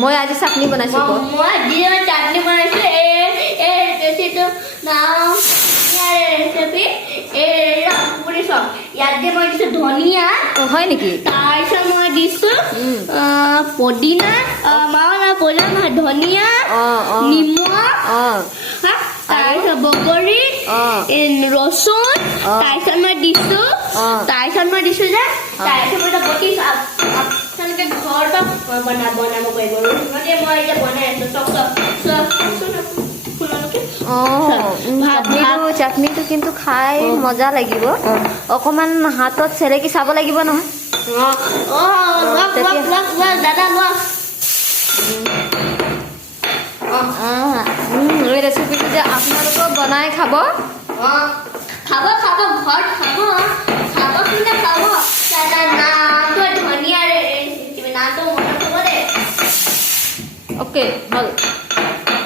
মই আজি চাটনি বনাইছো মই দিনৰ চাটনি বনাইছো এই ৰেচিপিটো নাম ৰেচিপি ইয়াত যে মই দিছো ধনিয়া হয় নেকি তাৰপিছত মই দিছো পদিনা পদিনা ধনিয়া নিমখ তাৰপিছত বগৰী ৰচুন তাৰপিছত মই দিছো যে তাৰপিছত মই বটি আপোনালোকে ঘৰতে বনাব পাৰিব মই এতিয়া বনাই আছো চাটনিটো কিন্তু খাই মজা লাগিব অকমান হাতত চেলেকি চাব লাগিব নহয় দাদা লোৱা এই ৰেচিপিটো যে আপোনালোকেও বনাই খাব খাব ঘৰত খাব কিন্তু খাব নামটো ধনিয়া নামটো মনত থব দে অ'কে হ'ল